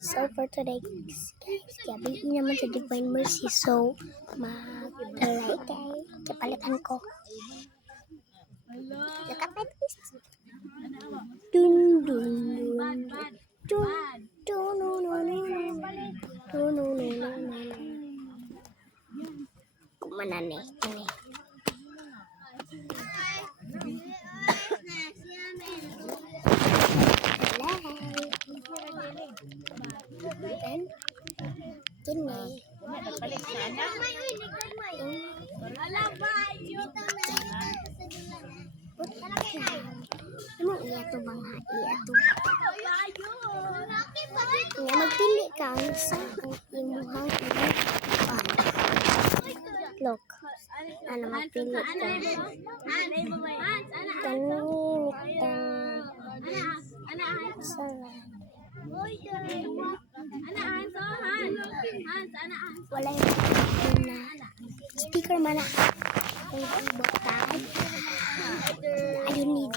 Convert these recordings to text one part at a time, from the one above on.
So for today guys, gabi naman sa Divine Mercy. So mag-like kayo. Kapalitan ko. Lakapit is. Dun dun dun. Dun dun no no no no. Dun no no no no. Kumana ni. Dan kini mo iya to bang iya to nga magpili ka sa ang imuhang look ano magpili ka wala yung speaker mana I don't need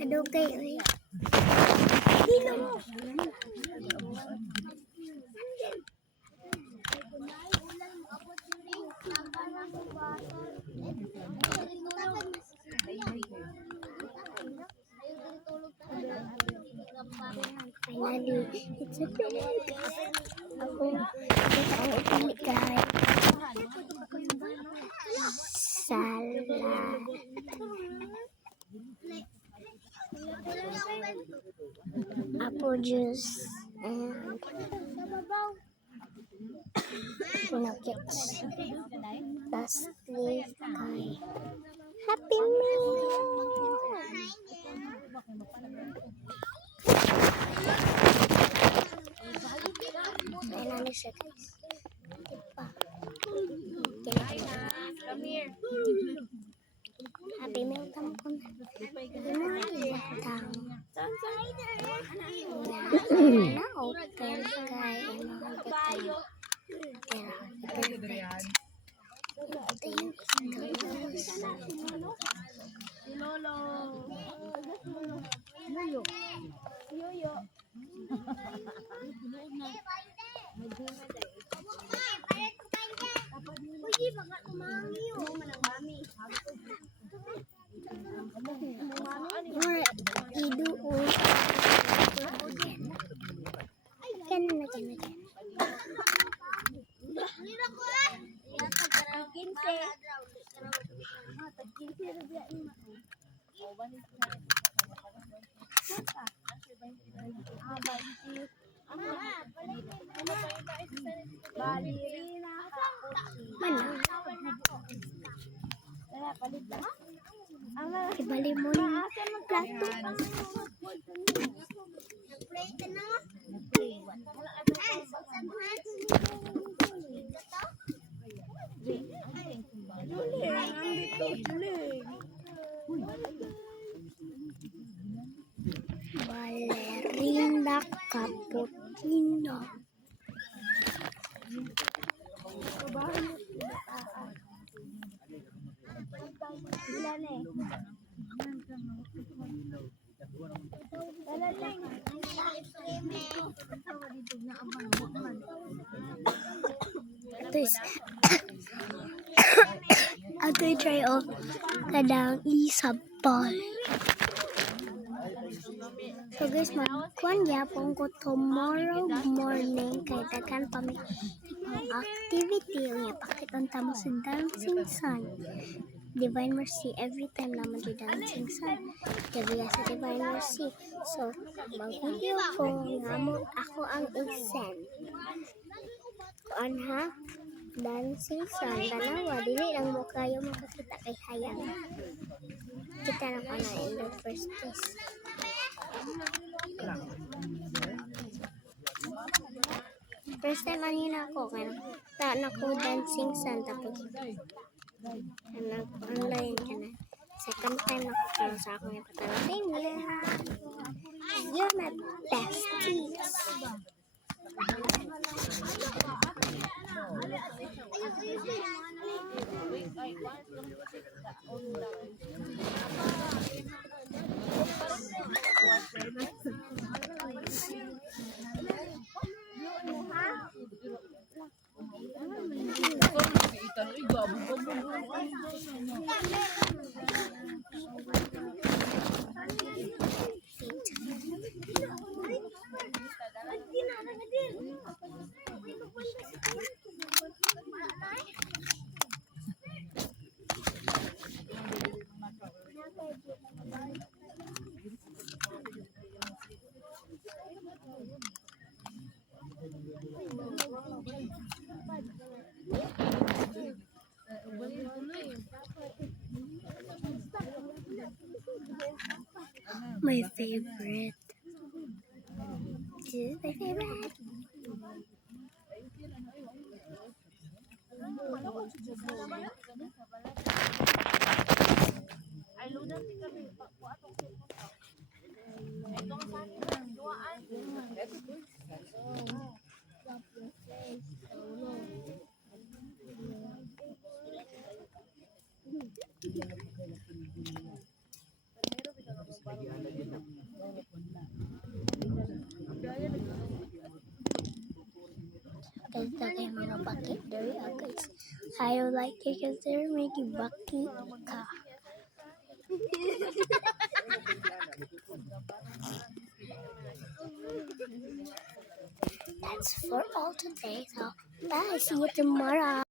kadugay oy dilo mo finally it's a baby ako ipili guys salad apple juice and nuggets. Lastly, Happy Meal! Ayan na siya guys. Diba? Come here. Happy Meal tampon. Na-open kay ibalik mo na plato. Ballerina cappuccino. Ito try o kadang isabal. So guys, magkuhan gyapon ko tomorrow morning kay daghan pa may activity nga pakitunta mo sa Dancing Sun. Divine Mercy every time naman di Dancing Sun. Gabi sa Divine Mercy. So mag-video ko nga mo ako ang i-send. Kuan ha? Dancing Sun. Dalawa, dili lang mo kayo makakita kay hayang. tanong ko na in the first place. First time kanina ako, kaya naku dancing sun, tapos nag-online ka na. Second time ako karoon sa akong ipatalasin nila. You're my besties. My favorite. This is my favorite. Guys, tagay mga baki dari guys. I would like to consider making baki ka. That's for all today. So bye. See you tomorrow.